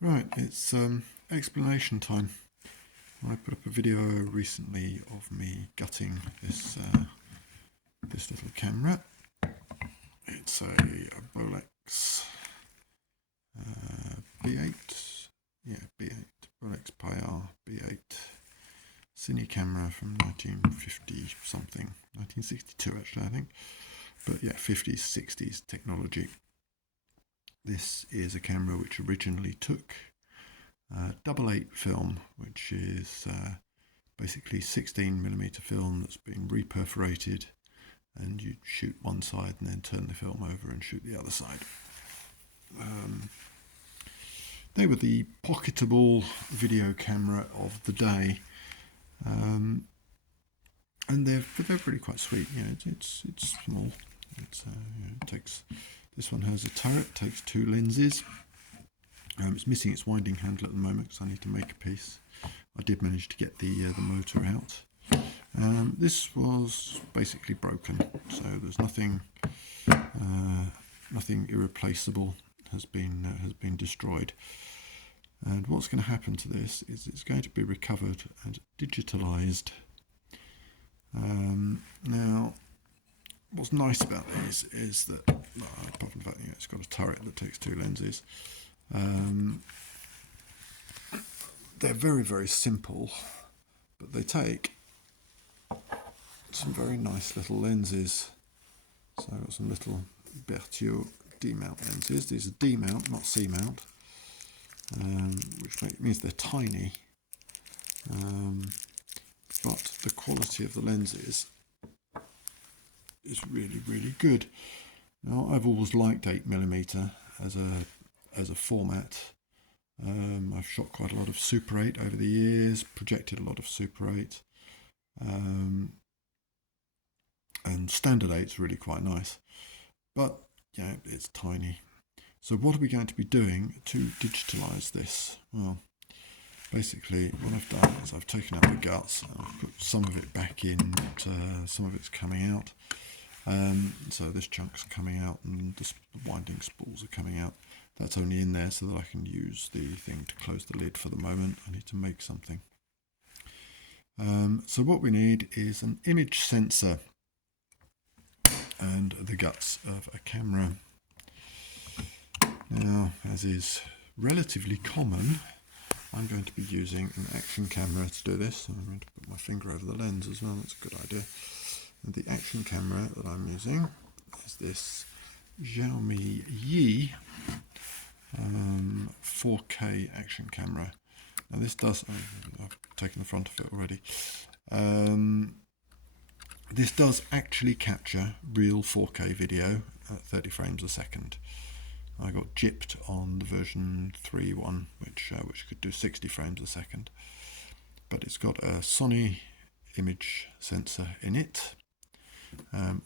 Right, it's explanation time. I put up a video recently of me gutting this little camera. It's a Bolex B8, B8, Bolex Pi-R B8 cine camera from 1950 something, 1962 actually I think, but yeah, 50s, 60s technology. This is a camera which originally took 8 film, which is basically 16mm film that's been reperforated, and you shoot one side and then turn the film over and shoot the other side. They were the pocketable video camera of the day, and they're really quite sweet. It's small. It takes. This one has a turret, takes 2 lenses. It's missing its winding handle at the moment because I need to make a piece. I did manage to get the motor out. This was basically broken, so there's nothing irreplaceable has been destroyed. And what's going to happen to this is it's going to be recovered and digitalized. Now, what's nice about these is that, apart from the fact that it's got a turret that takes 2 lenses, they're very, very simple, but they take some very nice little lenses. So I've got some little Berthiaud D-mount lenses. These are D-mount, not C-mount, which means they're tiny, but the quality of the lenses is really, really good. Now, I've always liked 8mm as a format. I've shot quite a lot of Super 8 over the years, projected a lot of Super 8, and Standard 8 is really quite nice, but yeah, it's tiny. So what are we going to be doing to digitalize this? Well, basically what I've done is I've taken out the guts and I've put some of it back in, some of it's coming out. So this chunk's coming out and the winding spools are coming out. That's only in there so that I can use the thing to close the lid for the moment. I need to make something. So what we need is an image sensor and the guts of a camera. Now, as is relatively common, I'm going to be using an action camera to do this. So I'm going to put my finger over the lens as well, that's a good idea. And the action camera that I'm using is this Xiaomi Yi 4K action camera. Now this does, I've taken the front of it already. This does actually capture real 4K video at 30 frames a second. I got gypped on the version 3 one, which could do 60 frames a second. But it's got a Sony image sensor in it,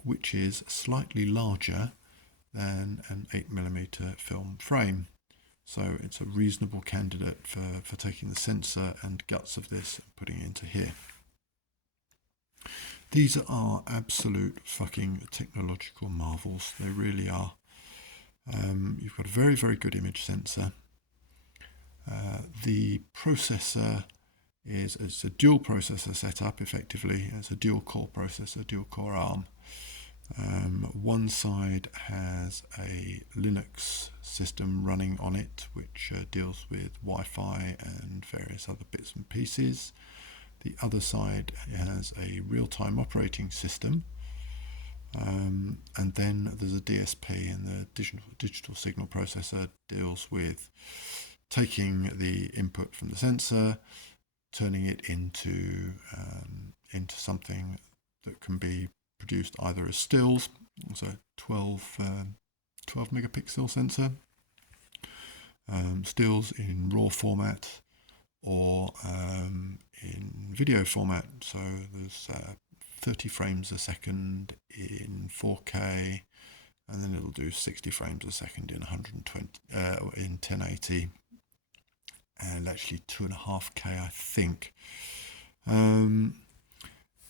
which is slightly larger than an 8mm film frame. So it's a reasonable candidate for taking the sensor and guts of this and putting it into here. These are absolute fucking technological marvels. They really are. You've got a very, very good image sensor. The processor it's a dual processor setup effectively. It's a dual core processor, dual core ARM. One side has a Linux system running on it, which deals with Wi-Fi and various other bits and pieces. The other side has a real-time operating system, and then there's a DSP, and the digital signal processor deals with taking the input from the sensor, turning it into something that can be produced either as stills, so 12 megapixel sensor, stills in RAW format, or in video format. So there's 30 frames a second in 4K, and then it'll do 60 frames a second in 120 in 1080, and actually 2.5K, I think.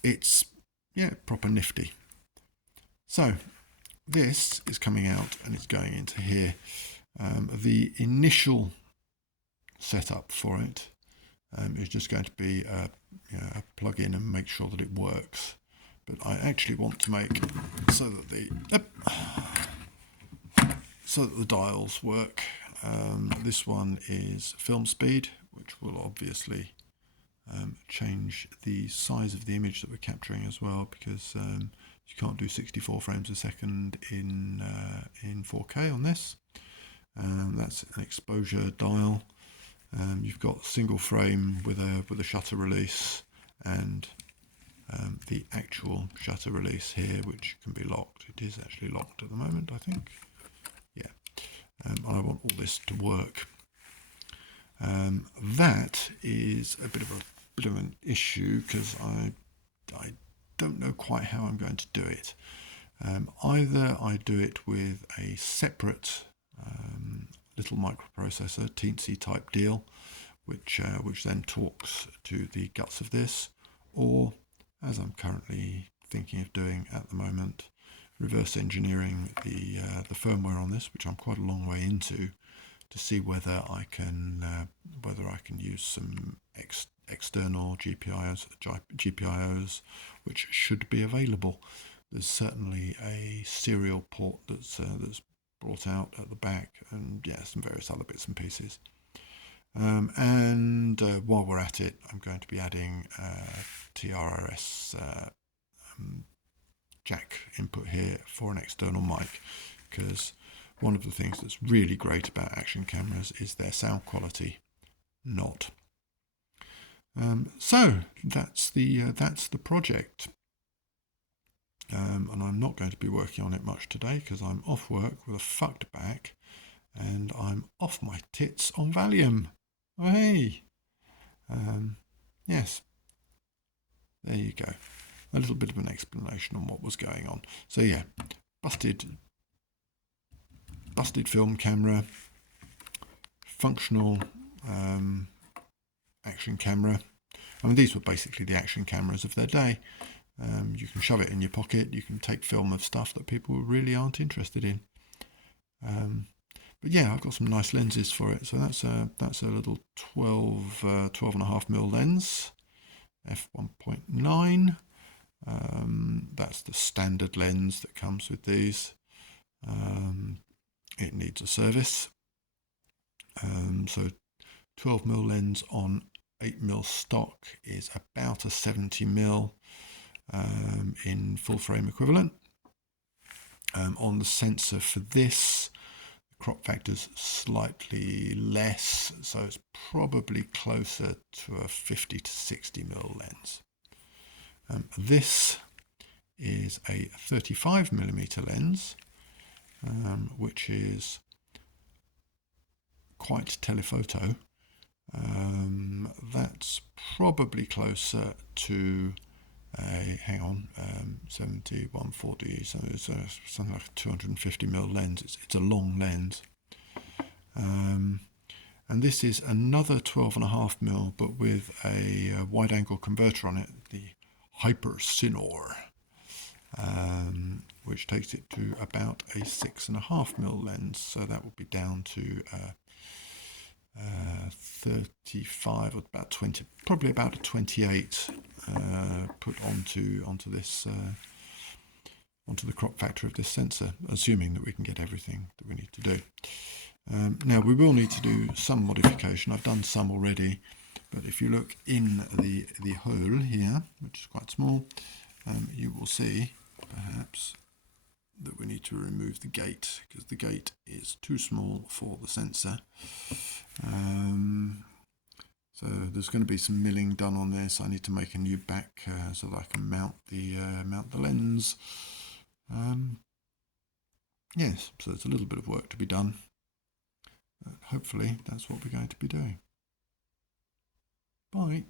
It's proper nifty. So this is coming out and it's going into here. The initial setup for it. It's just going to be a plug in and make sure that it works. But I actually want to make so that the dials work. This one is film speed, which will obviously change the size of the image that we're capturing as well, because you can't do 64 frames a second in 4K on this. That's an exposure dial. You've got single frame with a shutter release, and the actual shutter release here, which can be locked. It is actually locked at the moment, I think. Yeah, and I want all this to work. That is a bit of an issue, because I don't know quite how I'm going to do it. Either I do it with a separate little microprocessor, teensy type deal, which then talks to the guts of this, or, as I'm currently thinking of doing at the moment, reverse engineering the firmware on this, which I'm quite a long way into, to see whether I can use some external GPIOs, which should be available. There's certainly a serial port that's brought out at the back, and some various other bits and pieces. And while we're at it, I'm going to be adding TRRS jack input here for an external mic, because one of the things that's really great about action cameras is their sound quality not. So that's the project. And I'm not going to be working on it much today because I'm off work with a fucked back, and I'm off my tits on Valium. Oh, hey. Yes. There you go. A little bit of an explanation on what was going on. So yeah, busted film camera, functional action camera. I mean, these were basically the action cameras of their day. You can shove it in your pocket. You can take film of stuff that people really aren't interested in. But yeah, I've got some nice lenses for it. So that's a little 12.5mm lens, f1.9. That's the standard lens that comes with these. It needs a service. So 12mm lens on 8mm stock is about a 70mm in full frame equivalent. On the sensor for this, the crop factor's slightly less, so it's probably closer to a 50 to 60mm lens. This is a 35mm lens, which is quite telephoto. That's probably closer to 70, 140, so it's something like a 250mm lens. It's a long lens. And this is another 12.5mm, but with a wide angle converter on it, the Hypercinor, which takes it to about a 6.5mm lens. So that would be down to 35 or about 20, probably about a 28 put onto this onto the crop factor of this sensor, assuming that we can get everything that we need to do. Now we will need to do some modification. I've done some already, but if you look in the hole here, which is quite small, you will see perhaps that we need to remove the gate, because the gate is too small for the sensor. So there's going to be some milling done on this. I need to make a new back so that I can mount the lens. Yes, so there's a little bit of work to be done. Hopefully that's what we're going to be doing. Bye.